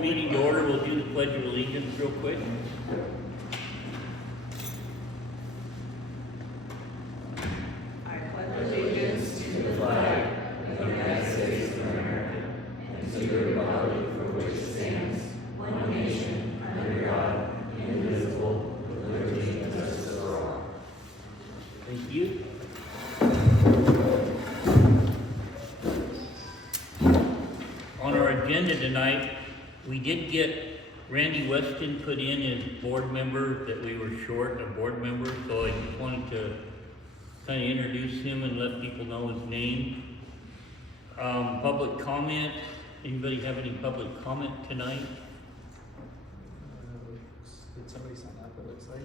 the meeting to order. We'll do the Pledge of Allegiance real quick. I pledge allegiance to the flag of the United States of America and to the republic for which it stands, one nation, under God, indivisible, with liberty and justice for all. Thank you. On our agenda tonight, we did get Randy Weston put in as board member, that we were short a board member, so I just wanted to kind of introduce him and let people know his name. Public comment. Anybody have any public comment tonight? Did somebody sign up, it looks like?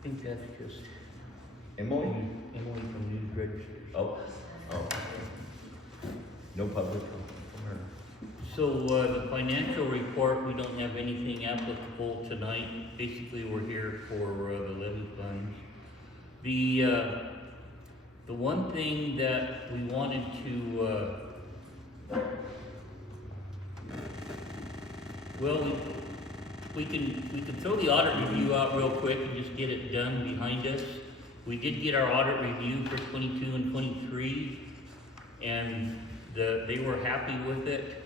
I think that's just Emily? Emily from News Register. Oh. No public from her. So the financial report, we don't have anything applicable tonight. Basically, we're here for the levy funds. The one thing that we wanted to, well, we can throw the audit review out real quick and just get it done behind us. We did get our audit review for 22 and 23, and they were happy with it.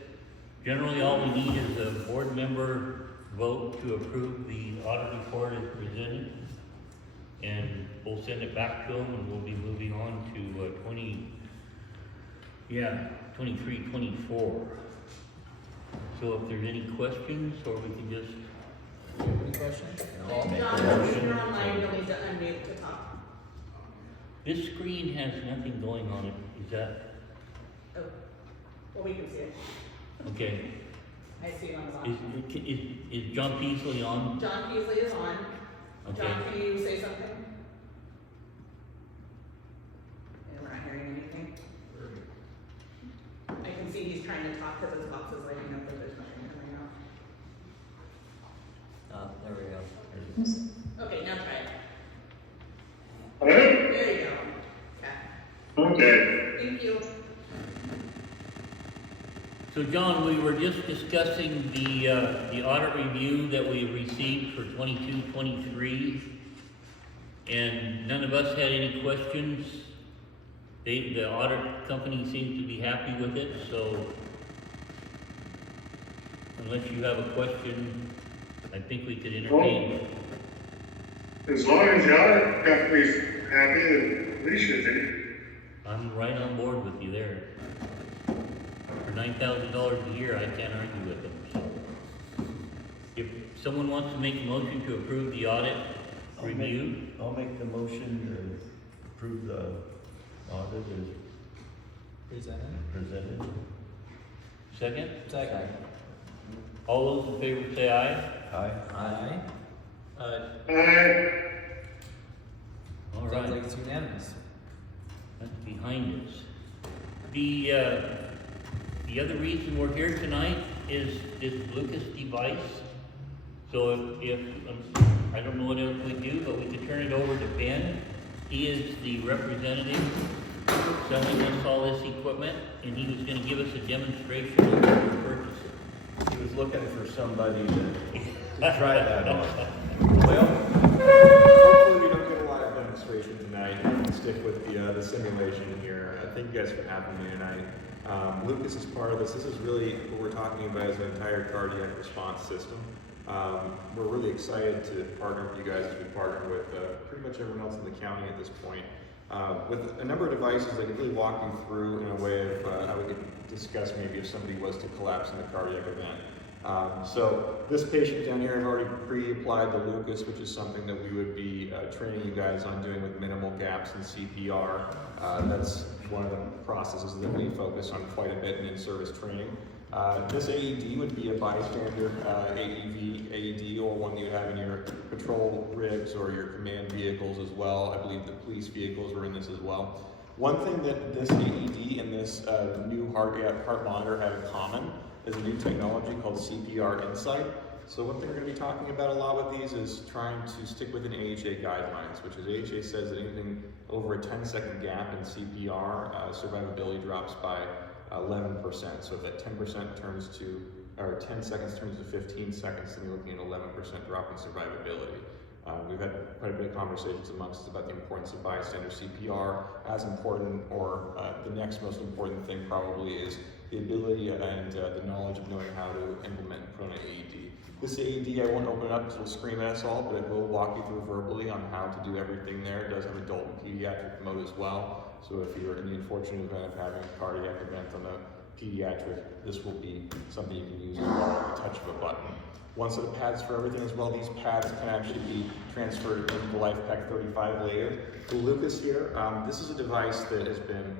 Generally, all we need is a board member vote to approve the audit report as presented. And we'll send it back to them, and we'll be moving on to 23, 24. So if there's any questions, or we can just, Any questions? I'll make John, the if motion. you're online, you'll need to unmute to talk. this screen has nothing going on it, is that, Oh, well, we can see it. okay? I see it on the bottom. Is John Peasley on? John Peasley is on. Okay. John, can you say something? And we're not hearing anything. I can see he's trying to talk because his box is lighting up, but there's nothing coming out. There we go. Okay, now try it. Hello? There you go. Okay. Okay. Thank you. So John, we were just discussing the audit review that we received for 22, 23, and none of us had any questions. The audit company seems to be happy with it, so unless you have a question, I think we could entertain. As long as the audit company's happy, then we should be. I'm right on board with you there. For $9,000 a year, I can't argue with them, so. If someone wants to make a motion to approve the audit review, I'll make the motion to approve the audit Presented. as presented. second? Second. All those in favor say aye. Aye. Aye. Aye. All Sounds right, like it's unanimous. that's behind us. The other reason we're here tonight is this Lucas device. So if I don't know what else we do, but we could turn it over to Ben. He is the representative selling us all this equipment, and he was gonna give us a demonstration of how to purchase it. He was looking for somebody to try that on. Well, hopefully we don't get a live demonstration tonight and stick with the simulation here. Thank you guys for having me tonight. Lucas is part of this. This is really what we're talking about is an entire cardiac response system. We're really excited to partner with you guys as we partner with pretty much everyone else in the county at this point. With a number of devices, I could really walk you through in a way of how we could discuss maybe if somebody was to collapse in a cardiac event. So this patient down here, I've already pre-applied the Lucas, which is something that we would be training you guys on doing with minimal gaps in CPR. That's one of the processes that we focus on quite a bit in in-service training. This AED would be a bystander AED, or one that you have in your patrol rigs or your command vehicles as well. I believe the police vehicles were in this as well. One thing that this AED and this new heart monitor have in common is a new technology called CPR Insight. So one thing we're going to be talking about a lot with these is trying to stick within AHA guidelines, which is AHA says that anything over a 10-second gap in CPR, survivability drops by 11%. So if that 10% turns to, or 10 seconds turns to 15 seconds, then you're looking at 11% drop in survivability. We've had quite a bit of conversations amongst us about the importance of bystander CPR. As important, or the next most important thing probably, is the ability and the knowledge of knowing how to implement and put on an AED. This AED, I won't open it up because it'll scream at us all, but it will walk you through verbally on how to do everything there. It does have adult and pediatric mode as well. So if you're in the unfortunate event of having a cardiac event on the pediatric, this will be something you can use as well at the touch of a button. One set of pads for everything as well. These pads can actually be transferred into the LifePak 35 later. The Lucas here, this is a device that has been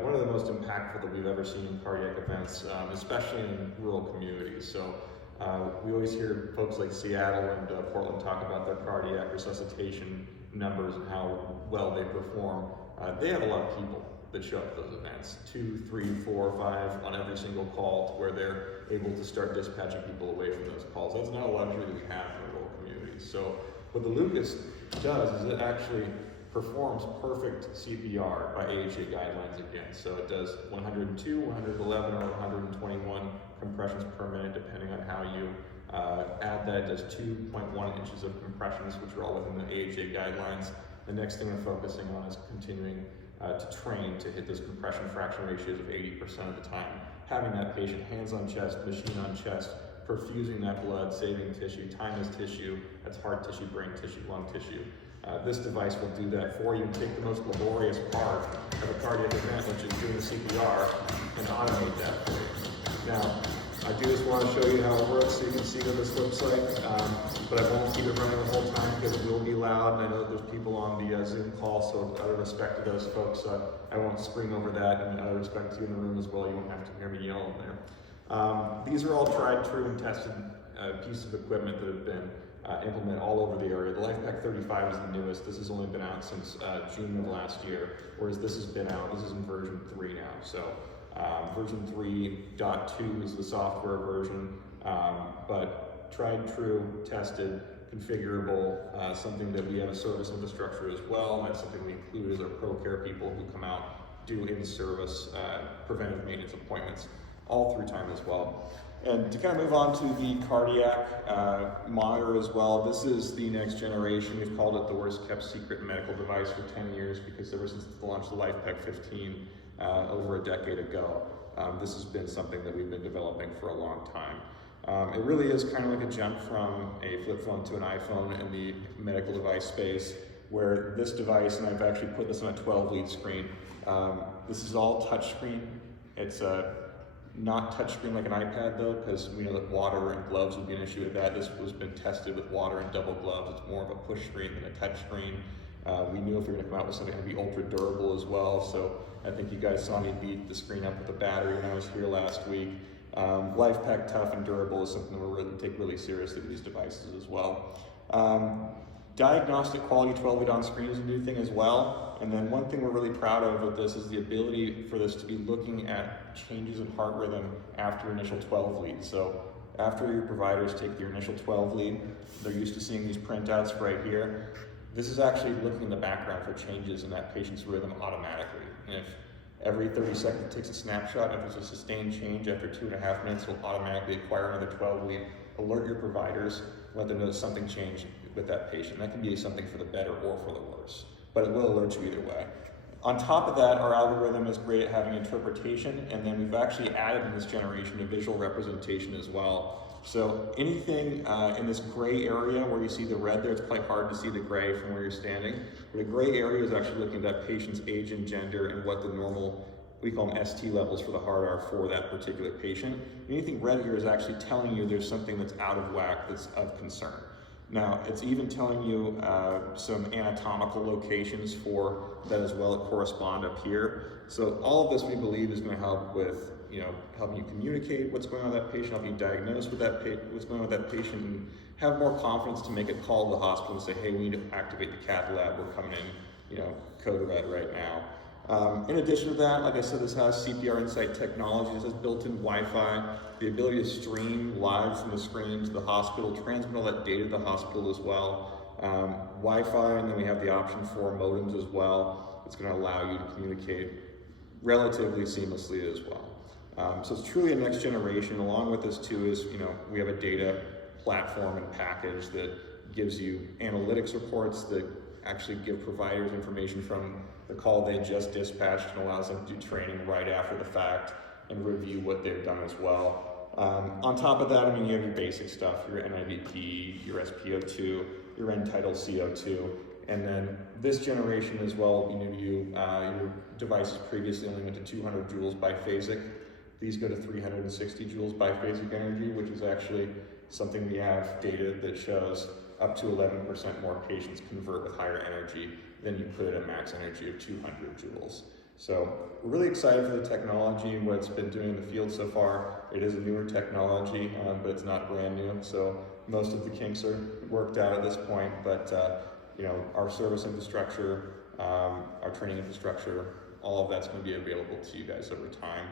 one of the most impactful that we've ever seen in cardiac events, especially in rural communities. So we always hear folks like Seattle and Portland talk about their cardiac resuscitation numbers and how well they perform. They have a lot of people that show up at those events, 2, 3, 4, 5 on every single call, to where they're able to start dispatching people away from those calls. That's not a luxury that we have in rural communities. So what the Lucas does is it actually performs perfect CPR by AHA guidelines again. So it does 102, 111, or 121 compressions per minute, depending on how you add that. It does 2.1 inches of compressions, which are all within the AHA guidelines. The next thing we're focusing on is continuing to train to hit those compression fraction ratios of 80% of the time. Having that patient hands on chest, machine on chest, perfusing that blood, saving tissue, thymus tissue, that's heart tissue, brain tissue, lung tissue. This device will do that for you and take the most laborious part of a cardiac event, which is doing the CPR, and automate that for you. Now, I do just want to show you how it works so you can see what this looks like, but I won't keep it running the whole time because it will be loud, and I know that there's people on the Zoom call, so out of respect to those folks, I won't scream over that, and out of respect to you in the room as well, you won't have to hear me yell in there. These are all tried, true, and tested pieces of equipment that have been implemented all over the area. The LifePak 35 is the newest. This has only been out since June of last year, whereas this has been out, this is in version 3 now. So version 3.2 is the software version, but tried, true, tested, configurable, something that we have a service infrastructure as well. That's something we include as our ProCare people who come out, do in-service preventive maintenance appointments all through time as well. And to kind of move on to the cardiac monitor as well, this is the next generation. We've called it the worst kept secret medical device for 10 years because ever since the launch of the LifePak 15 over a decade ago, this has been something that we've been developing for a long time. It really is kind of like a jump from a flip phone to an iPhone in the medical device space, where this device, and I've actually put this on a 12-lead screen, this is all touchscreen. It's not touchscreen like an iPad though, because we know that water and gloves would be an issue with that. This has been tested with water and double gloves. It's more of a push screen than a touch screen. We knew if we were going to come out with something that would be ultra durable as well, so I think you guys saw me beat the screen up with a battery when I was here last week. LifePak tough and durable is something that we take really seriously with these devices as well. Diagnostic quality 12-lead on screen is a new thing as well. And then one thing we're really proud of with this is the ability for this to be looking at changes in heart rhythm after initial 12 lead. So after your providers take your initial 12 lead, they're used to seeing these printouts right here. This is actually looking in the background for changes in that patient's rhythm automatically. And if every 30 seconds it takes a snapshot, if there's a sustained change after 2.5 minutes, it'll automatically acquire another 12 lead, alert your providers, let them know that something changed with that patient. That can be something for the better or for the worse, but it will alert you either way. On top of that, our algorithm is great at having interpretation, and then we've actually added in this generation a visual representation as well. So anything in this gray area where you see the red there, it's probably hard to see the gray from where you're standing, but the gray area is actually looking at that patient's age and gender and what the normal, we call them ST levels for the heart are for that particular patient. Anything red here is actually telling you there's something that's out of whack that's of concern. Now, it's even telling you some anatomical locations for that as well that correspond up here. So all of this we believe is going to help with, helping you communicate what's going on with that patient, helping you diagnose with what's going on with that patient, and have more confidence to make a call to the hospital and say, hey, we need to activate the cath lab, we're coming in, code red right now. In addition to that, like I said, this has CPR Insight technology. This has built-in Wi-Fi, the ability to stream live from the screen to the hospital, transmit all that data to the hospital as well. Wi-Fi, and then we have the option for modems as well. It's going to allow you to communicate relatively seamlessly as well. So it's truly a next generation. Along with this too is, we have a data platform and package that gives you analytics reports that actually give providers information from the call they just dispatched and allows them to do training right after the fact and review what they've done as well. On top of that, you have your basic stuff, your NIVP, your SpO2, your end-tidal CO2, and then this generation as well will be new to you. Your devices previously only went to 200 joules biphasic. These go to 360 joules biphasic energy, which is actually something we have data that shows up to 11% more patients convert with higher energy than you could at max energy of 200 joules. So we're really excited for the technology and what it's been doing in the field so far. It is a newer technology, but it's not brand new. So most of the kinks are worked out at this point, but our service infrastructure, our training infrastructure, all of that's going to be available to you guys over time.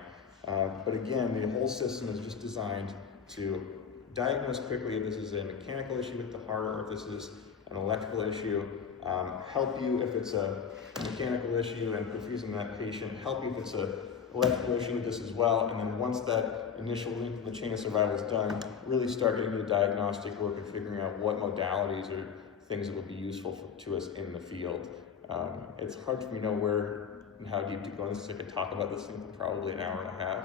But again, the whole system is just designed to diagnose quickly if this is a mechanical issue with the heart or if this is an electrical issue, help you if it's a mechanical issue and perfusing that patient, help you if it's an electrical issue with this as well, and then once that initial link in the chain of survival is done, really start getting the diagnostic work and figuring out what modalities or things that will be useful to us in the field. It's hard for me to know where and how deep to go into this. I could talk about this thing for probably an hour and a half.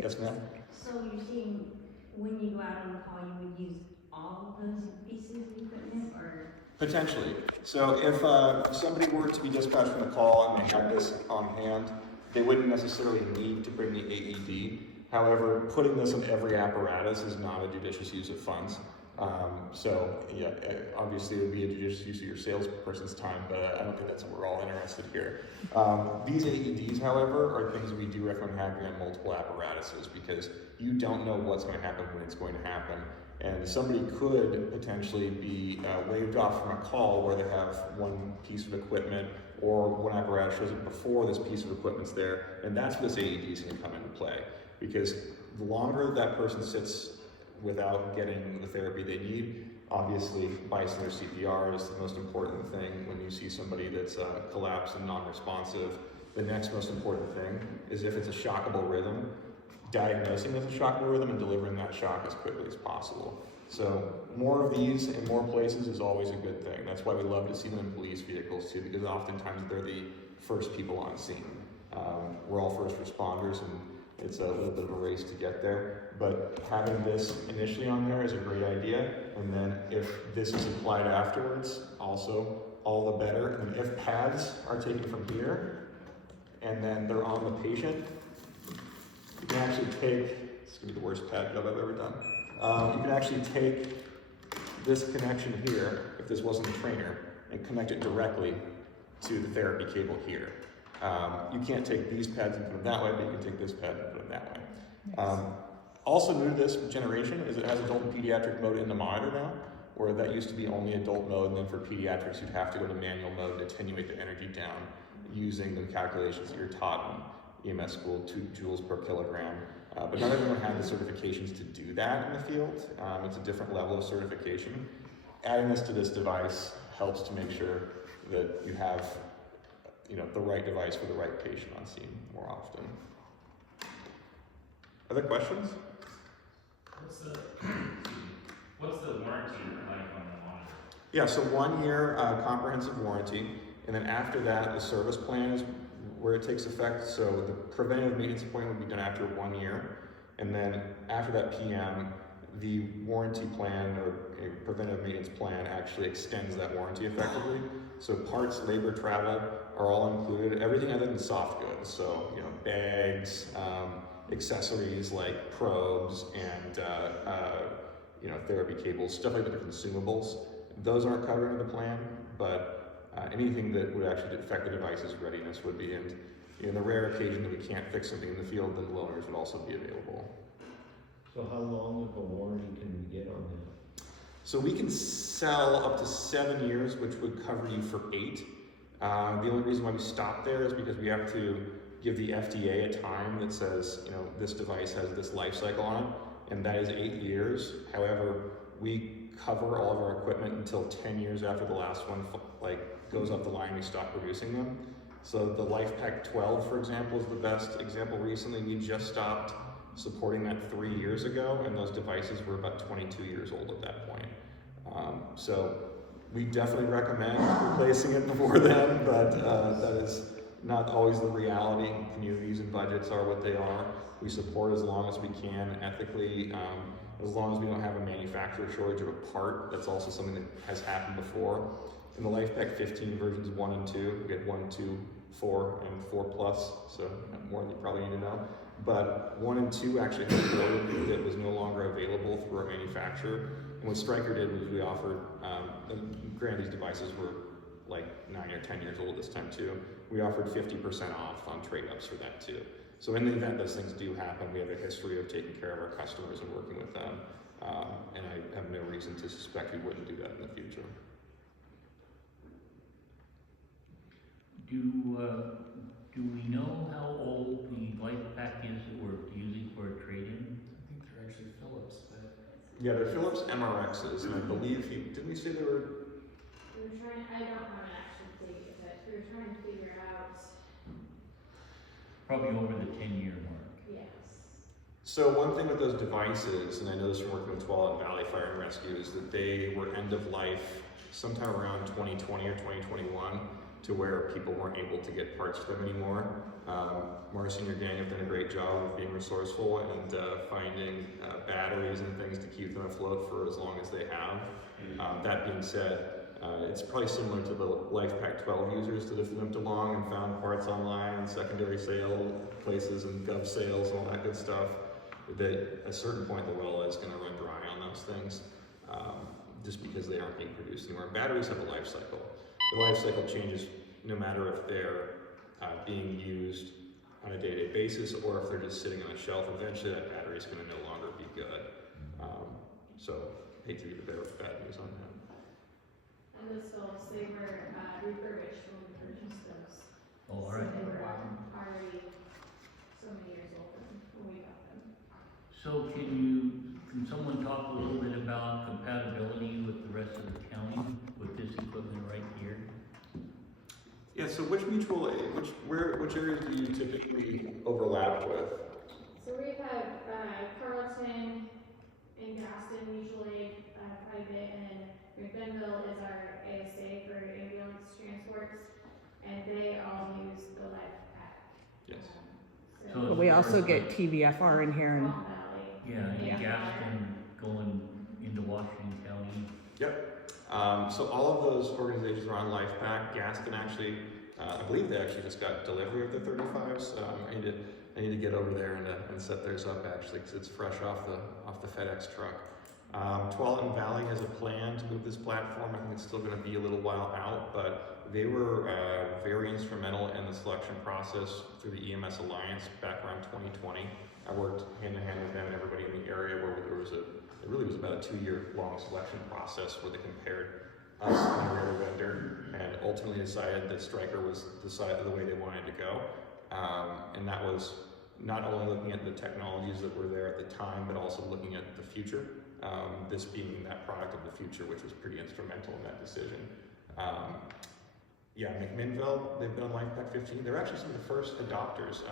Yes, ma'am? So you're saying when you go out on the call, you would use all of those pieces of equipment, or? Potentially. So if somebody were to be dispatched from a call and they had this on hand, they wouldn't necessarily need to bring the AED. However, putting this in every apparatus is not a judicious use of funds. Obviously it would be a judicious use of your salesperson's time, but I don't think that's what we're all interested here. These AEDs, however, are things we do recommend having on multiple apparatuses because you don't know what's going to happen when it's going to happen. And somebody could potentially be waved off from a call where they have one piece of equipment or one apparatus shows up before this piece of equipment's there, and that's where this AED is going to come into play. Because the longer that person sits without getting the therapy they need, obviously bystander CPR is the most important thing when you see somebody that's collapsed and non-responsive. The next most important thing is if it's a shockable rhythm, diagnosing as a shockable rhythm and delivering that shock as quickly as possible. So more of these in more places is always a good thing. That's why we love to see them in police vehicles too, because oftentimes they're the first people on scene. We're all first responders and it's a little bit of a race to get there, but having this initially on there is a great idea. And then if this is applied afterwards, also all the better. And if pads are taken from here and then they're on the patient, you can actually take, this is gonna be the worst pad job I've ever done. You can actually take this connection here, if this wasn't a trainer, and connect it directly to the therapy cable here. You can't take these pads and put them that way, but you can take this pad and put them that way. Also new to this generation is it has adult and pediatric mode in the monitor now, where that used to be only adult mode, and then for pediatrics you'd have to go to manual mode to attenuate the energy down using the calculations that you're taught in EMS school, 2 joules per kilogram. But not everyone had the certifications to do that in the field. It's a different level of certification. Adding this to this device helps to make sure that you have the right device for the right patient on scene more often. Other questions? What's the warranty like on the monitor? Yeah, so 1 year comprehensive warranty, and then after that, the service plan is where it takes effect. So the preventative maintenance appointment will be done after 1 year, and then after that PM, the warranty plan or a preventative maintenance plan actually extends that warranty effectively. So parts, labor, travel are all included, everything other than soft goods. So, bags, accessories like probes and, therapy cables, stuff like that are consumables. Those aren't covered in the plan, but anything that would actually affect the device's readiness would be. And in the rare occasion that we can't fix something in the field, then loaners would also be available. So how long of a warranty can we get on that? So we can sell up to 7 years, which would cover you for 8. The only reason why we stop there is because we have to give the FDA a time that says, this device has this life cycle on it, and that is 8 years. However, we cover all of our equipment until 10 years after the last one goes up the line, we stop producing them. So the LifePak 12, for example, is the best example recently. We just stopped supporting that 3 years ago, and those devices were about 22 years old at that point. So we definitely recommend replacing it before then, but that is not always the reality. Communities and budgets are what they are. We support as long as we can ethically, as long as we don't have a manufacturer shortage of a part. That's also something that has happened before. In the LifePak 15 versions 1 and 2, we had 1, 2, 4, and 4 plus, so more than you probably need to know. But 1 and 2 actually had a board that was no longer available through our manufacturer. And what Stryker did was we offered, granted these devices were like 9 or 10 years old this time too, we offered 50% off on trade-ups for that too. So in the event those things do happen, we have a history of taking care of our customers and working with them. And I have no reason to suspect we wouldn't do that in the future. Do we know how old the LifePak is that we're using for a trade-in? I think they're actually Philips, but Yeah, they're Philips MRXs, and I believe didn't we say they were? We were trying, I don't have an actual date, but we were trying to figure out, Probably over the 10-year mark. yes. So one thing with those devices, and I know this from working with Tualatin Valley Fire and Rescue, is that they were end of life sometime around 2020 or 2021, to where people weren't able to get parts for them anymore. Marcy and your gang have done a great job of being resourceful and finding batteries and things to keep them afloat for as long as they have. That being said, it's probably similar to the LifePak 12 users that have limped along and found parts online and secondary sale places and gov sales and all that good stuff. That at a certain point the well is going to run dry on those things, just because they aren't being produced anymore. Batteries have a life cycle. The life cycle changes no matter if they're being used on a day-to-day basis or if they're just sitting on a shelf. Eventually that battery is going to no longer be good. So hate to be the bearer of bad news on that. And the stalls, they were refurbished when we purchased those. Oh, all So right. they were already so many years old when we got them. So can someone talk a little bit about compatibility with the rest of the county with this equipment right here? Yeah, so which mutual aid, which areas do you typically overlap with? So we have Carleton and Gaston mutual aid quite a bit, and then McMinnville is our ASA for ambulance transports, and they all use the LifePak. Yes. So But we also get TVFR in here, and Palm Valley. Yeah, Yeah. and Gaston going into Washington County. Yep. So all of those organizations are on LifePak. Gaston actually, I believe they actually just got delivery of the 35s. I need to get over there and set theirs up actually, because it's fresh off the FedEx truck. Tualatin Valley has a plan to move this platform. I think it's still going to be a little while out, but they were very instrumental in the selection process through the EMS Alliance back around 2020. I worked hand in hand with them and everybody in the area where there was it really was about a 2-year-long selection process where they compared us and every other vendor and ultimately decided that Stryker was the way they wanted to go. And that was not only looking at the technologies that were there at the time, but also looking at the future. This being that product of the future, which was pretty instrumental in that decision. Yeah, McMinnville, they've been on LifePak 15. They're actually some of the first adopters.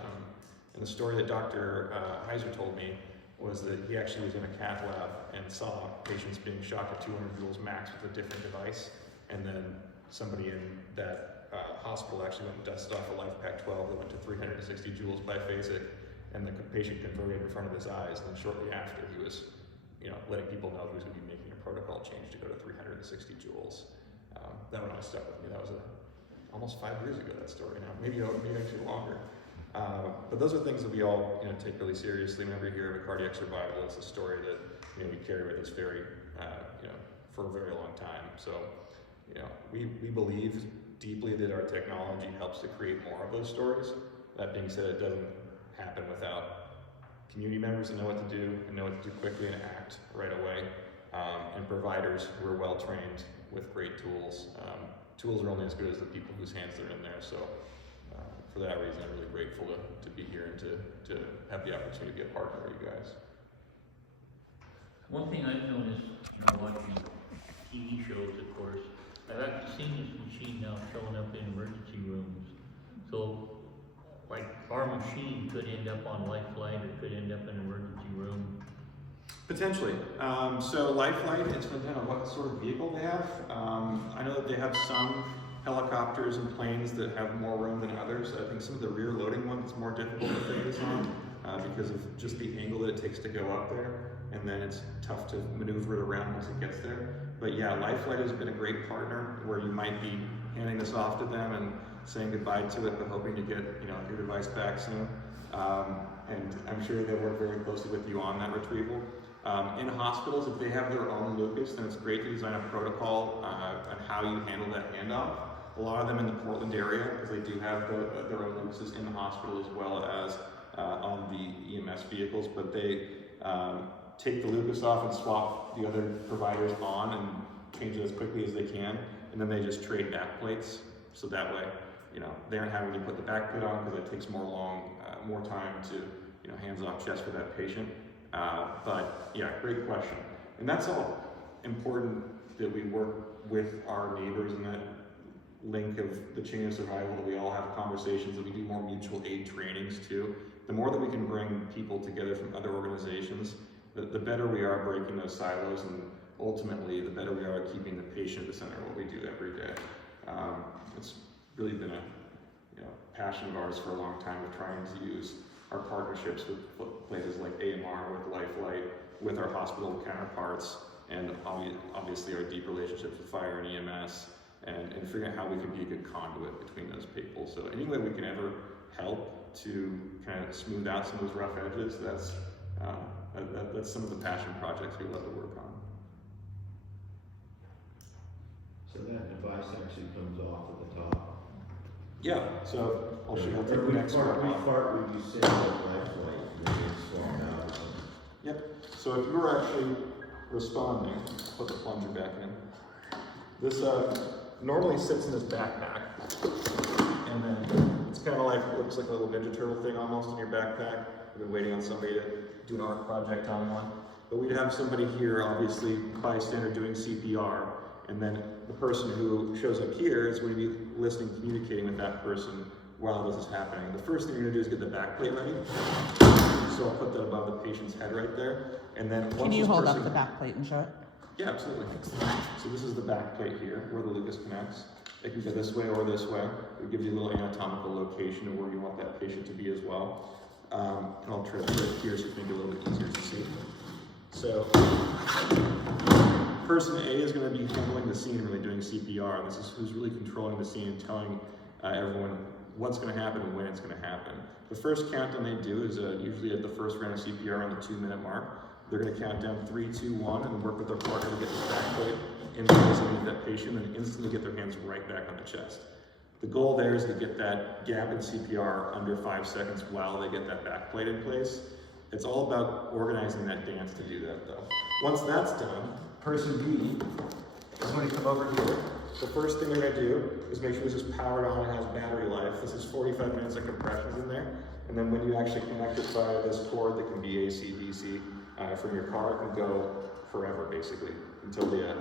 And the story that Dr. Heiser told me was that he actually was in a cath lab and saw patients being shocked at 200 joules max with a different device. And then somebody in that hospital actually went and dusted off a LifePak 12 that went to 360 joules biphasic, and the patient converted in front of his eyes. And then shortly after, he was letting people know he was going to be making a protocol change to go to 360 joules. That one always stuck with me. That was almost 5 years ago, that story now. Maybe actually longer. But those are things that we all take really seriously. Whenever you hear of a cardiac survival, it's a story that we carry with us very for a very long time. So we believe deeply that our technology helps to create more of those stories. That being said, it doesn't happen without community members that know what to do and know what to do quickly and act right away, and providers who are well trained with great tools. Tools are only as good as the people whose hands they're in there. So for that reason, I'm really grateful to be here and to have the opportunity to be a partner with you guys. One thing I've noticed, watching TV shows, of course, I've actually seen this machine now showing up in emergency rooms. So, like, our machine could end up on Lifeline or could end up in an emergency room. Potentially. So Lifeline, it's dependent on what sort of vehicle they have. I know that they have some helicopters and planes that have more room than others. I think some of the rear loading ones, it's more difficult to focus on because of just the angle that it takes to go up there. And then it's tough to maneuver it around once it gets there. But yeah, Lifeline has been a great partner where you might be handing this off to them and saying goodbye to it, but hoping to get your device back soon. And I'm sure they'll work very closely with you on that retrieval. In hospitals, if they have their own Lucas, then it's great to design a protocol on how you handle that handoff. A lot of them in the Portland area, because they do have their own Lucases in the hospital as well as on the EMS vehicles, but they take the Lucas off and swap the other providers on and change it as quickly as they can, and then they just trade back plates, so that way, they aren't having to put the back plate on because it takes more time to, hands off chest for that patient. But yeah, great question. And that's all important that we work with our neighbors in that link of the chain of survival, that we all have conversations, that we do more mutual aid trainings too. The more that we can bring people together from other organizations, the better we are breaking those silos, and ultimately the better we are at keeping the patient at the center of what we do every day. It's really been a passion of ours for a long time of trying to use our partnerships with places like AMR, with Lifeline, with our hospital counterparts, and obviously our deep relationships with fire and EMS, and figuring out how we can be a good conduit between those people. So any way we can ever help to kind of smooth out some of those rough edges, that's some of the passion projects we love to work on. So that device actually comes off at the top. Yeah, so I'll show you the next Which part. part would you say is Lifeline, and then it's swapped out or something? Yep, so if you were actually responding, put the plunger back in. This normally sits in this backpack, and then it's kind of like, looks like a little Ninja Turtle thing almost in your backpack. We've been waiting on somebody to do an art project on one. But we'd have somebody here, obviously, bystander doing CPR, and then the person who shows up here is going to be listening, communicating with that person while this is happening. The first thing you're going to do is get the back plate ready. So I'll put that above the patient's head right there. And then once Can you this hold up person- the back plate and show it? Yeah, absolutely. So this is the back plate here, where the Lucas connects. It can go this way or this way. It gives you a little anatomical location of where you want that patient to be as well. And I'll try to put it here so it's maybe a little bit easier to see. So, person A is going to be handling the scene, really doing CPR. This is who's really controlling the scene and telling everyone what's going to happen and when it's going to happen. The first countdown they do is usually at the first round of CPR on the 2-minute mark. They're going to count down 3, 2, 1 and work with their partner to get the back plate in place underneath that patient and instantly get their hands right back on the chest. The goal there is to get that gap in CPR under 5 seconds while they get that back plate in place. It's all about organizing that dance to do that though. Once that's done, person B is going to come over here. The first thing they're going to do is make sure this is powered on and has battery life. This is 45 minutes of compressions in there. And then when you actually connect it via this cord that can be AC, DC, from your car, it can go forever basically until the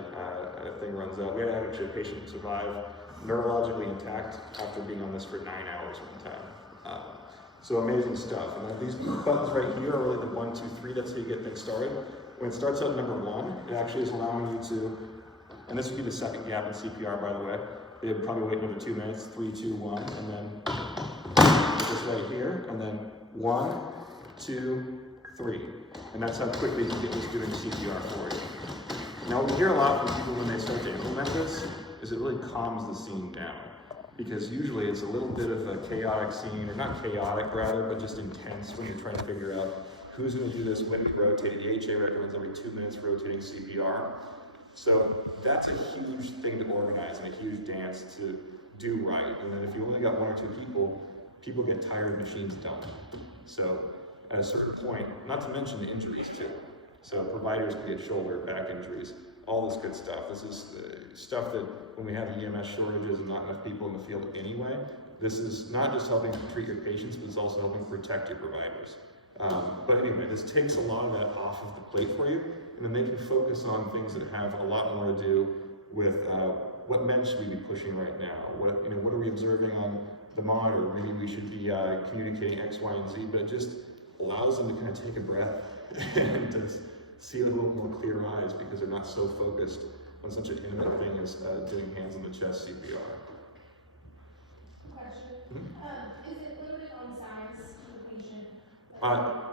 thing runs out. We had actually a patient survive neurologically intact after being on this for 9 hours one time. So amazing stuff. And then these buttons right here are really the 1, 2, 3. That's how you get things started. When it starts out number 1, it actually is allowing you to, and this would be the second gap in CPR, by the way. They would probably wait another 2 minutes, 3, 2, 1, and then this right here, and then 1, 2, 3. And that's how quickly you can get this doing CPR for you. Now, what we hear a lot from people when they start to implement this is it really calms the scene down. Because usually it's a little bit of a chaotic scene, or not chaotic rather, but just intense when you're trying to figure out who's going to do this, when we rotate. The AHA recommends every 2 minutes rotating CPR. So that's a huge thing to organize and a huge dance to do right. And then if you only got 1 or 2 people, people get tired, machines don't. So at a certain point, not to mention the injuries too. So providers can get shoulder, back injuries, all this good stuff. This is stuff that when we have EMS shortages and not enough people in the field anyway, this is not just helping treat your patients, but it's also helping protect your providers. But anyway, this takes a lot of that off of the plate for you, and then they can focus on things that have a lot more to do with what meds should we be pushing right now? What are we observing on the monitor, maybe we should be communicating X, Y, and Z, but it just allows them to kind of take a breath and to see with a little more clear eyes because they're not so focused on such an intimate thing as doing hands on the chest CPR. Question. Is it limited on size to the patient?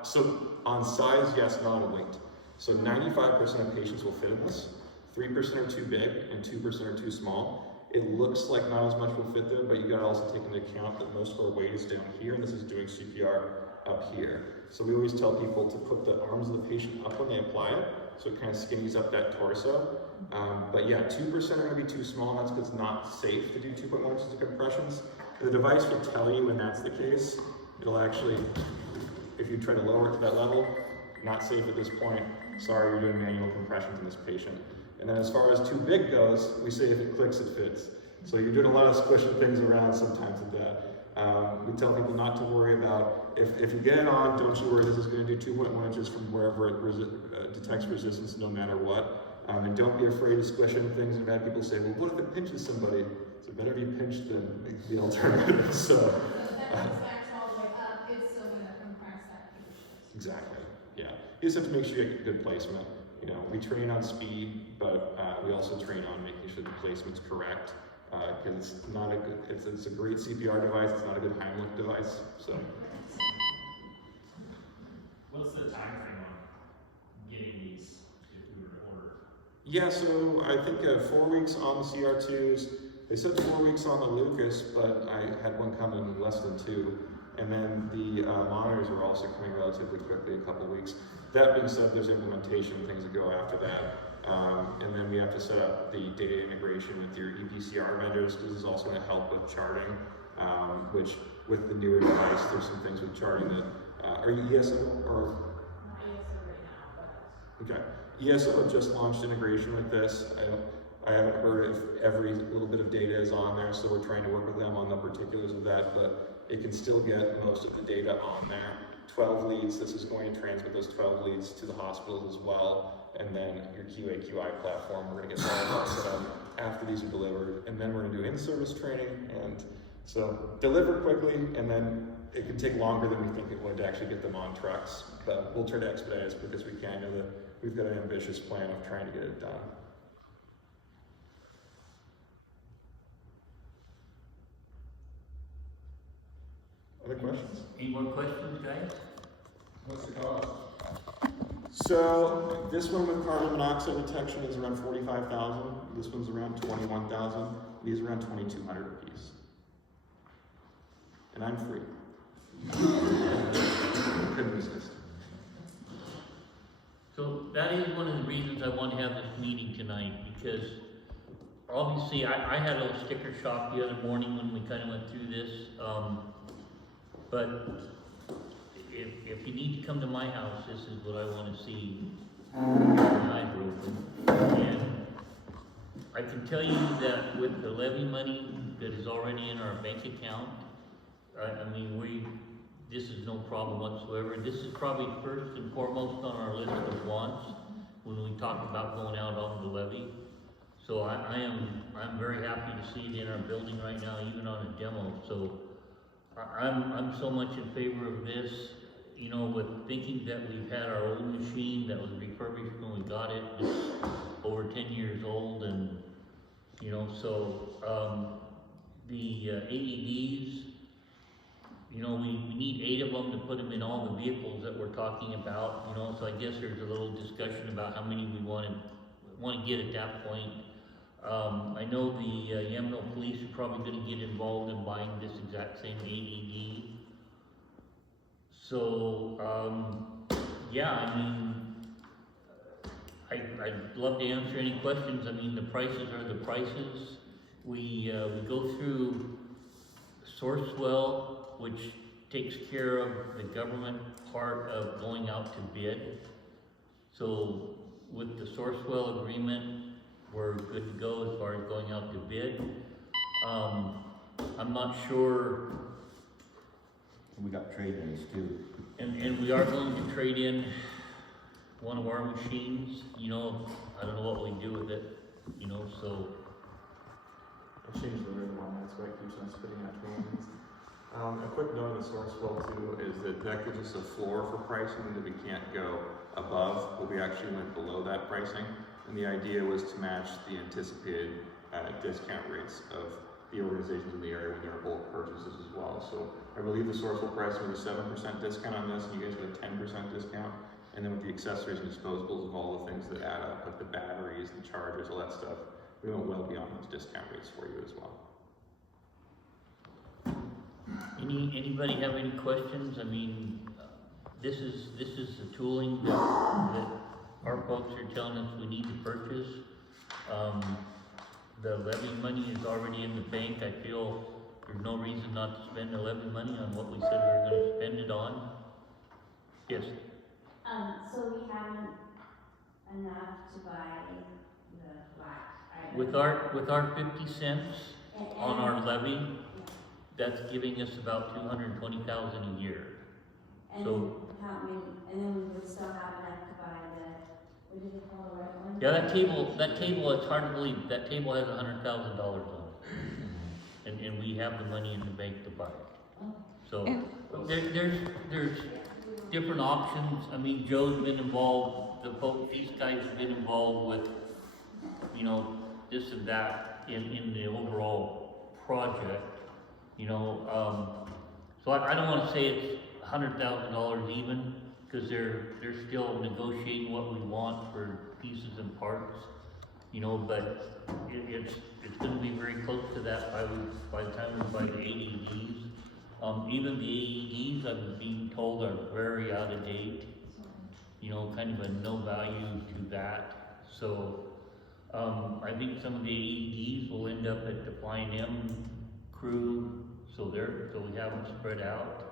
So on size, yes, not on weight. So 95% of patients will fit in this. 3% are too big and 2% are too small. It looks like not as much will fit them, but you gotta also take into account that most of our weight is down here and this is doing CPR up here. So we always tell people to put the arms of the patient up when they apply it, so it kind of skinnies up that torso. But yeah, 2% are gonna be too small, and that's because it's not safe to do 2.1 inches of compressions. The device will tell you when that's the case. It'll actually, if you try to lower it to that level, not safe at this point. Sorry, you're doing manual compressions in this patient. And then as far as too big goes, we say if it clicks, it fits. So you're doing a lot of squishing things around sometimes with that. We tell people not to worry about, if you get it on, don't you worry, this is going to do 2.1 inches from wherever it detects resistance no matter what. And don't be afraid of squishing things. And I've had people say, well, what if it pinches somebody? So better be pinched than the alternative. So So if that goes back all the way up, it's still gonna compress that patient. exactly, yeah. You just have to make sure you get good placement. You know, we train on speed, but we also train on making sure the placement's correct. Because it's not a good, it's a great CPR device, it's not a good Heimlich device, so. What's the time frame on getting these if we were to order? Yeah, so I think 4 weeks on the CR2s. They said 4 weeks on the Lucas, but I had one come in less than 2. And then the monitors are also coming relatively quickly, a couple weeks. That being said, there's implementation things that go after that. And then we have to set up the data integration with your EPCR vendors, because this is also going to help with charting, which with the newer device, there's some things with charting that, are you ESO or? Not ESO right now, but. Okay. ESO just launched integration with this. I haven't heard if every little bit of data is on there, so we're trying to work with them on the particulars of that, but it can still get most of the data on there. 12 leads, this is going to transmit those 12 leads to the hospitals as well. And then your QA/QI platform, we're gonna get all of that set up after these are delivered. And then we're gonna do in-service training. And so deliver quickly, and then it can take longer than we think it would to actually get them on trucks. But we'll try to expedite as quick as we can. Know that we've got an ambitious plan of trying to get it done. Other questions? Any more questions, guys? What's the cost? So this one with carbon monoxide detection is around 45,000. This one's around 21,000. These are around 2,200 a piece. And I'm free. Couldn't resist. So that is one of the reasons I want to have this meeting tonight, because obviously I had a little sticker shock the other morning when we kind of went through this. But if you need to come to my house, this is what I want to see. My eyes are open. And I can tell you that with the levy money that is already in our bank account, I mean, this is no problem whatsoever. This is probably first and foremost on our list of wants when we talk about going out on the levy. So I'm very happy to see it in our building right now, even on a demo. So I'm so much in favor of this, you know, with thinking that we've had our old machine that was refurbished when we got it. It's over 10 years old, and you know, so the AEDs, you know, we need 8 of them to put them in all the vehicles that we're talking about, you know, so I guess there's a little discussion about how many we want to get at that point. I know the Yamhill Police are probably going to get involved in buying this exact same AED. So, yeah, I mean, I'd love to answer any questions. I mean, the prices are the prices. We go through Sourcewell, which takes care of the government part of going out to bid. So with the Sourcewell agreement, we're good to go as far as going out to bid. I'm not sure. We got trade-ins too. And we are going to trade in one of our machines, you know, I don't know what we do with it, you know, so. I changed the ribbon on that, so it keeps on spitting out 12 minutes. A quick note on the Sourcewell too is that gives us a floor for pricing that we can't go above, but we actually went below that pricing. And the idea was to match the anticipated discount rates of the organizations in the area with their bulk purchases as well. So I believe the Sourcewell pricing was a 7% discount on this, and you guys got a 10% discount. And then with the accessories and disposables of all the things that add up, like the batteries, the chargers, all that stuff, we went well beyond those discount rates for you as well. Anybody have any questions? I mean, this is the tooling that our folks are telling us we need to purchase. The levy money is already in the bank. I feel there's no reason not to spend the levy money on what we said we were gonna spend it on. Yes, So we haven't enough to buy the black item. with our 50 cents on our levy, that's giving us about 220,000 a year. And so- how many, and then we would still have enough to buy the, what did it call the red one? Yeah, that table, it's hard to believe, that table has $100,000 on it. And we have the money in the bank to buy it. So, And- there's different options. I mean, Joe's been involved, these guys have been involved with, you know, this and that in the overall project, you know, so I don't wanna say it's $100,000 even, cause they're still negotiating what we want for pieces and parts, you know, but it's gonna be very close to that by the time we buy the AEDs. Even the AEDs, I'm being told, are very out of date, you know, kind of a no value to that. So, I think some of the AEDs will end up at the Flying M crew, so we have them spread out.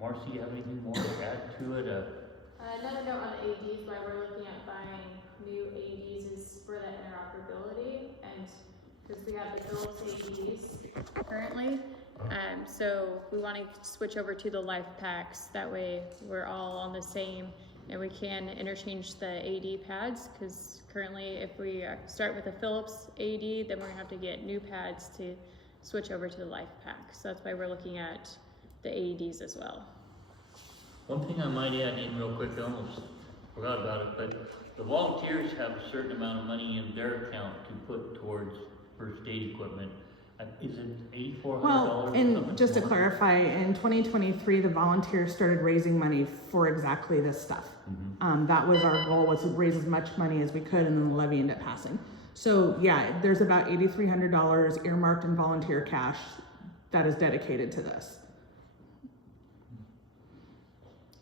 Marcy, you have anything more to add to it? Another note on the AEDs, why we're looking at buying new AEDs is for that interoperability, and because we have the Philips AEDs currently, so we want to switch over to the life packs. That way we're all on the same, and we can interchange the AED pads, because currently if we start with a Philips AED, then we're gonna have to get new pads to switch over to the life pack. So that's why we're looking at the AEDs as well. One thing I might add in real quick, I almost forgot about it, but the volunteers have a certain amount of money in their account to put towards first aid equipment. Is it $8,400? Well, and just to more? clarify, in 2023, the volunteers started raising money for exactly this stuff. That was our goal, was to raise as much money as we could, and then the levy ended up passing. So yeah, there's about $8,300 earmarked in volunteer cash that is dedicated to this.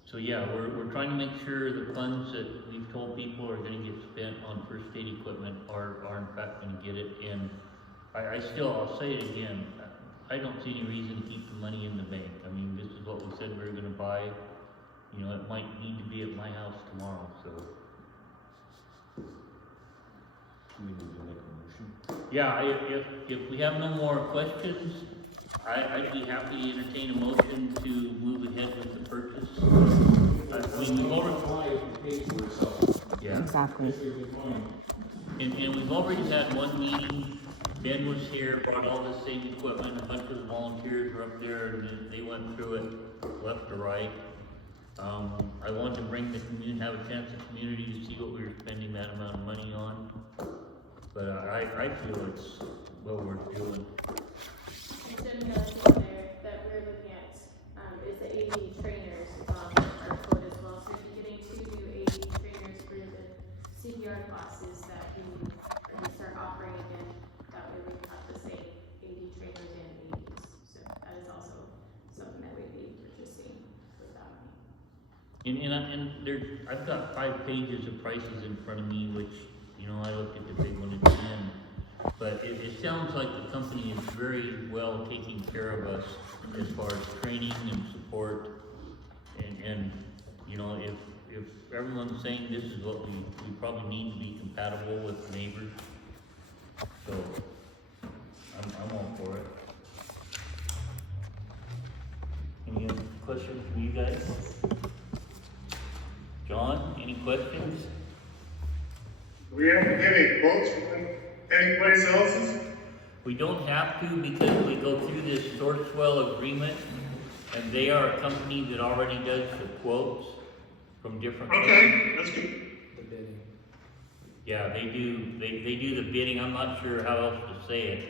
So yeah, we're trying to make sure the funds that we've told people are gonna get spent on first aid equipment are in fact gonna get it. And I'll say it again, I don't see any reason to keep the money in the bank. I mean, this is what we said we were gonna buy. You know, it might need to be at my house tomorrow, so. We need to make a motion. Yeah, if we have no more questions, I'd be happy to entertain a motion to move ahead with the purchase. I mean, we've already, yeah, Exactly. and we've already had one meeting. Ben was here, brought all the same equipment, a bunch of the volunteers were up there, and they went through it left to right. I wanted to bring the community, have a chance the community to see what we were spending that amount of money on. But I feel it's well worth doing. And then the other thing there that we're looking at is the AED trainers on our quote as well. So we're getting 2 new AED trainers for the CPR classes that we can start offering again. That way we have the same AED trainers and AEDs. So that is also something that we'd be purchasing with that money. And I've got 5 pages of prices in front of me, which, you know, I looked at the big one at the end. But it sounds like the company is very well taking care of us as far as training and support. And you know, if everyone's saying this is what we probably need to be compatible with neighbors. So, I'm all for it. Any other questions from you guys? John, any questions? We haven't get any quotes from anyplace else? We don't have to because we go through this Sourcewell agreement, and they are a company that already does the quotes from different. Okay, that's good. The bidding. Yeah, they do the bidding, I'm not sure how else to say it.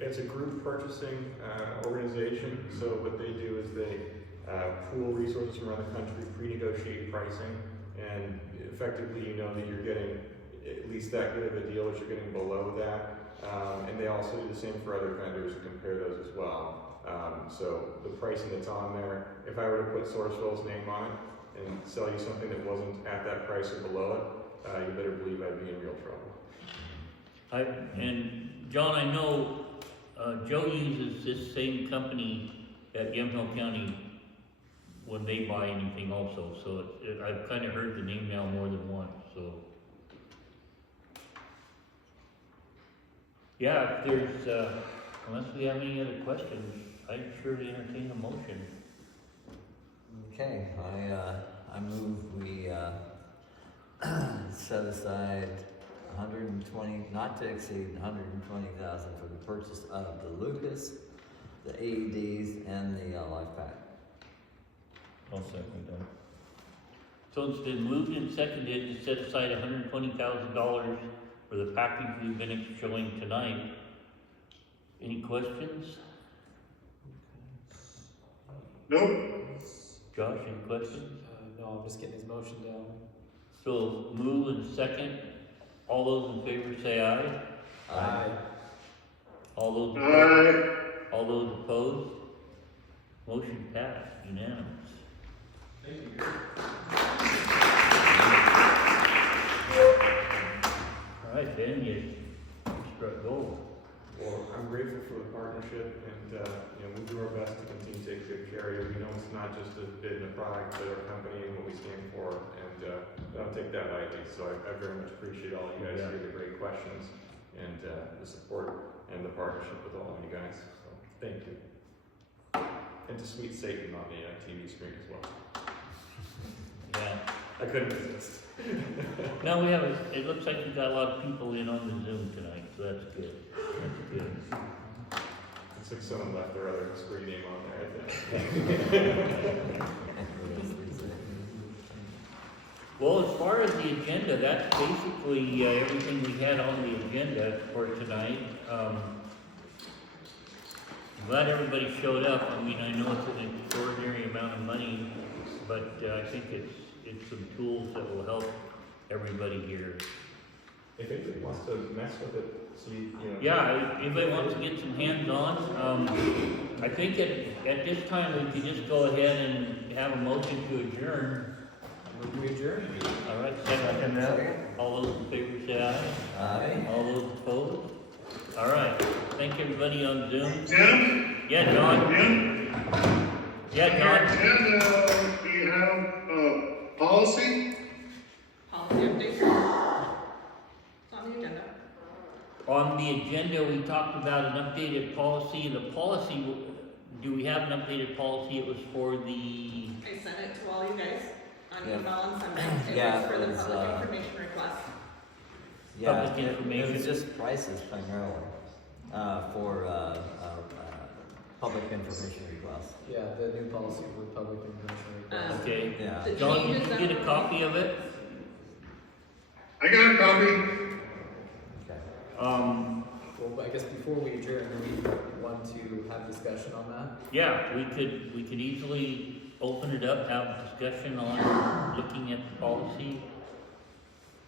It's a group purchasing organization, so what they do is they pool resources from around the country, pre-negotiate pricing, and effectively you know that you're getting at least that good of a deal, but you're getting below that. And they also do the same for other vendors and compare those as well. So the pricing that's on there, if I were to put Sourcewell's name on it and sell you something that wasn't at that price or below it, you better believe I'd be in real trouble. And John, I know Joe uses this same company at Yamhill County when they buy anything also, so I've kind of heard the name now more than once, so. Yeah, if there's, unless we have any other questions, I'd surely entertain a motion. Okay, I move we, set aside 120, not to exceed 120,000 for the purchase of the Lucas, the AEDs, and the life pack. I'll second that. So it's been moved and seconded to set aside $120,000 for the package we've been showing tonight. Any questions? Nope. Josh, any questions? No, I'm just getting his motion down. So move and second. All those in favor say aye. Aye. All those opposed? Aye. All those opposed? Motion passed, unanimous. All right, Ben, you struck gold. Well, I'm grateful for the partnership, and we do our best to continue to take good care of you. We know it's not just a bid and a product, but our company and what we stand for, and I don't take that lightly. So I very much appreciate all you guys here, the great questions, and the support and the partnership with all of you guys. So thank you, and to Sweet Satan on the TV screen as well. Yeah. I couldn't resist. Now we have, it looks like we've got a lot of people in on the Zoom tonight, so that's good. That's good. Looks like someone left their other screen name on there, I think. Well, as far as the agenda, that's basically everything we had on the agenda for tonight. I'm glad everybody showed up. I mean, I know it's an extraordinary amount of money, but I think it's some tools that will help everybody here. If anybody wants to mess with it, see, Yeah, if anybody wants to get some hands-on, I think at this time we could just go ahead and have a motion to adjourn. We adjourn. All right, second that. All those in favor say aye. Aye. All those opposed? All right, thank everybody on Zoom. Tim? Yeah, John? Tim? Yeah, John? And, do you have, policy? Policy update. It's on the agenda. On the agenda, we talked about an updated policy. The policy, do we have an updated policy? It was for the, I sent it to all you guys on Yeah. email on Sunday. It Yeah, was for it the was, public information request. Yeah, Public it information. was just prices primarily, for, public information requests. Yeah, the new policy for public information requests. okay. Yeah. The John, did changes you that get a were- copy of it? I got a copy. Okay. Well, I guess before we adjourn, do we want to have discussion on that? Yeah, we could easily open it up, have a discussion on looking at the policy,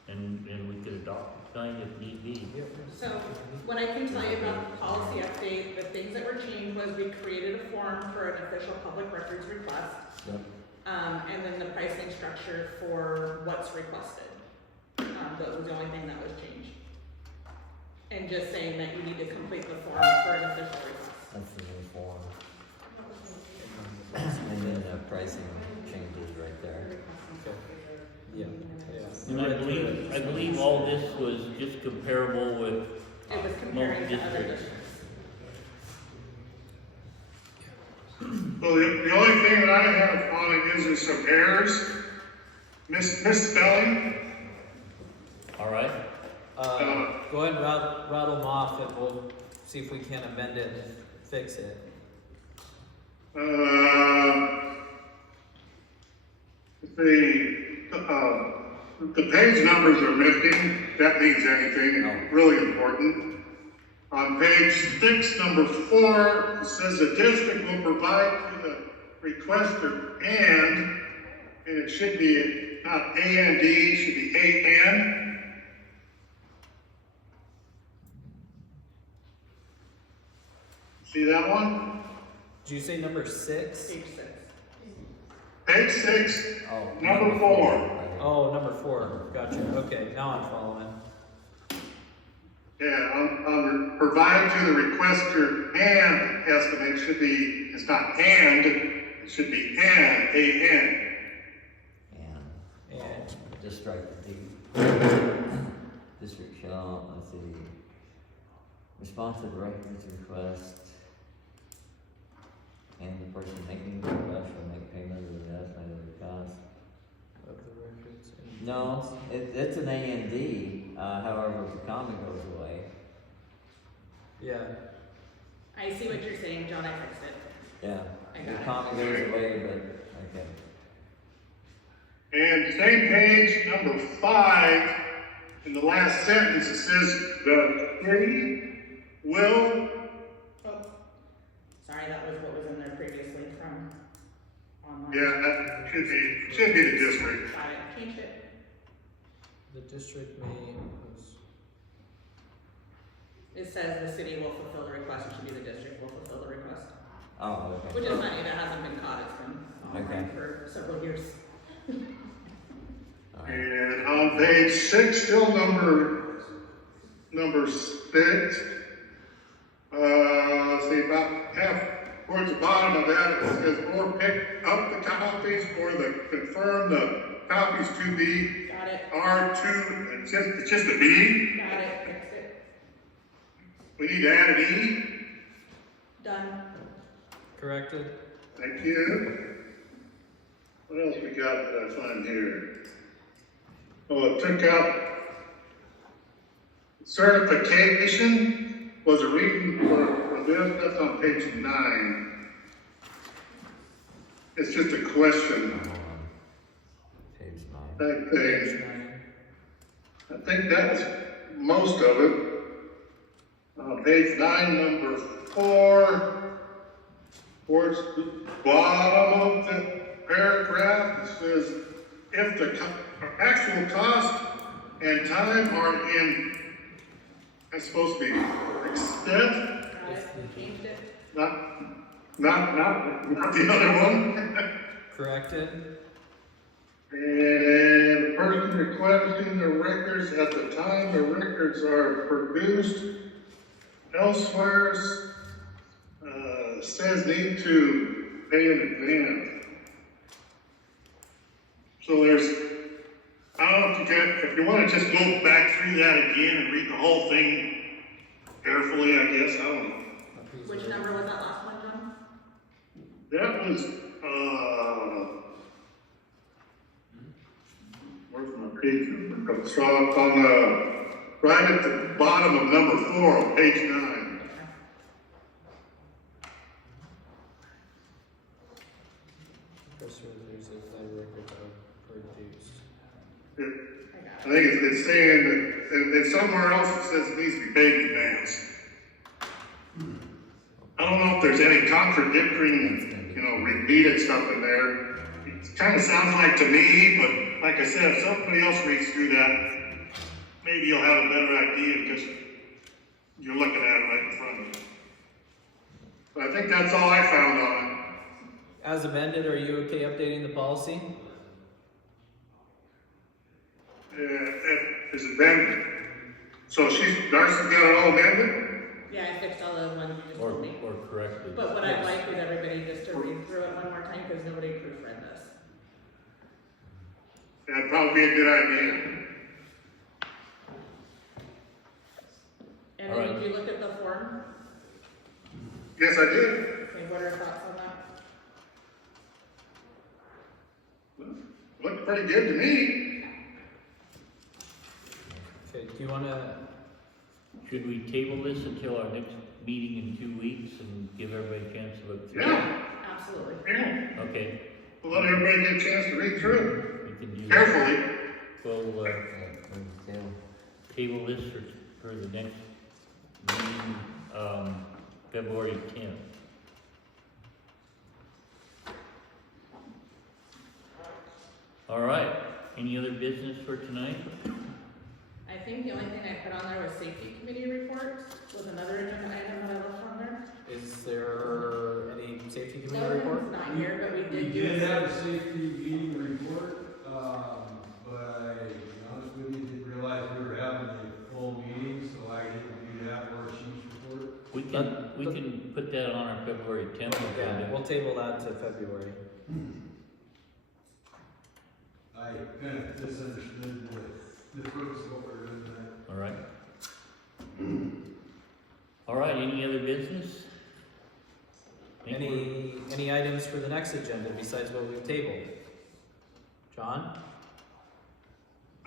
and we could adopt it tonight if need be. So, what I can tell you about the policy update, the things that were changed was we created a form for an official public records request. Yep. And then the pricing structure for what's requested. That was the only thing that was changed. And just saying that you need to complete the form for an official request. That's the new form. And then the pricing changes right there. Okay. Yeah. And I believe all this was just comparable with It was comparing most to other districts. districts. Well, the only thing that I have on it is some errors, misspelling. All right, Go ahead and rattle them off and we'll see if we can amend it and fix it. The page numbers are missing, if that means anything, really important. On page 6, number 4, it says the district will provide to the requester and it should be not AND, it should be AN. See that one? Did you say number 6? Page 6, Oh, number 4. Oh, number 4. Gotcha. Okay, now I'm following. Yeah, on provide to the requester and estimate should be, it's not and, it should be an, A-N. And Just strike the D. District shall, let's see, response to the records request, and the person making the request shall make payment of the estimated cost. of the records. and- No, it's an A and D, however, if the comma goes away. Yeah. I see what you're saying, John, I fixed it. Yeah, I the got it. comma goes away, but, okay. And same page, number 5, in the last sentence, it says, the city will, Sorry, that was what was in there previously from online. yeah, that should be the district. Got it, changed it. The district may impose. It says the city will fulfill the request, it should be the district will fulfill the request. Oh, okay. Which is funny, that hasn't been caught, it's been online Okay. for several years. All right. And on page 6, still number 6, see about half towards the bottom of that, it says, or pick up the copies, or confirm the copies to be Got it, R2, it's just a B. got it, fixed it, We need to add an E. done. Corrected? Thank you. What else we got that I find here? Oh, it took out certification was a reason for this, that's on page 9. It's just a question Hold on. Page 9. type Page thing. 9. I think that was most of it. Page 9, number 4, towards the bottom of the paragraph, it says, if the actual cost and time are in, that's supposed to be extent, Got it, changed it. not the other one. Corrected? And the person requesting the records at the time the records are produced elsewhere, says need to pay in advance. So there's, I don't know if you want to just go back through that again and read the whole thing carefully, I guess, I don't know. Which number was that last one, John? That was, where's my page number? So on the, right at the bottom of number 4 on page 9. Press releases that records are produced. I think it's saying that, and somewhere else it says it needs to be paid in advance. I don't know if there's any contradicting, repeated stuff in there. It kind of sounds like to me, but like I said, if somebody else reads through that, maybe you'll have a better idea because you're looking at it right in front of you. But I think that's all I found on it. As amended, are you okay updating the policy? Has it been, so Darcy's got it all amended? Yeah, I fixed all those ones you just told me. Or corrected. But what I'd like is everybody just to read through it one more time, because nobody proofread this. That'd probably be a good idea. And All then right. did you look at the form? Yes, I did. Okay, what are your thoughts on that? Looked pretty good to me. Okay, do you want wanna, Should we table this until our next meeting in 2 weeks and give everybody a chance to look through it? Yeah, Absolutely. yeah. Okay, We'll let everybody get a chance to read through we can do it that. carefully. We'll, table this for the next meeting, February 10th. All right, any other business for tonight? I think the only thing I put on there was safety committee report, was another agenda item that I left on there. is there any safety committee That report? one's not here, but we We did do. did have a safety meeting report, but I, to be honest with you, didn't realize we were having a full meeting, so I didn't do that or a chief's report. We can put that on our February 10th Yeah, agenda. we'll table that to February. I kind of misunderstood the purpose of what we're doing tonight. All right. All right, any other business? Think we're- Any items for the next agenda besides what we've tabled? John?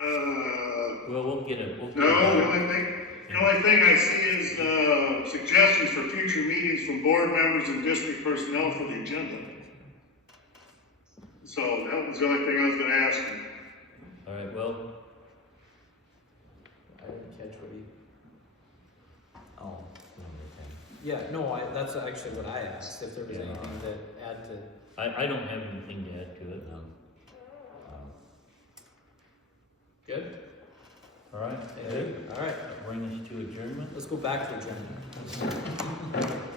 Well, we'll get it. No, the only thing I see is, suggestions for future meetings from board members and district personnel for the agenda. So that was the only thing I was gonna ask you. All right, well, I didn't catch what you. Oh, Yeah, no, that's actually what I asked, if there was anything to add to. I don't have anything to add to it. Good? All right, All right, bring us to adjournment. let's go back to adjournment.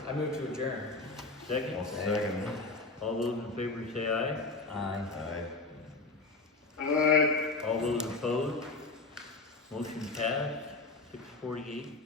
I move to adjourn. Second, second. all those in favor say aye. Aye. All right. All those opposed, motion passed, 6:48.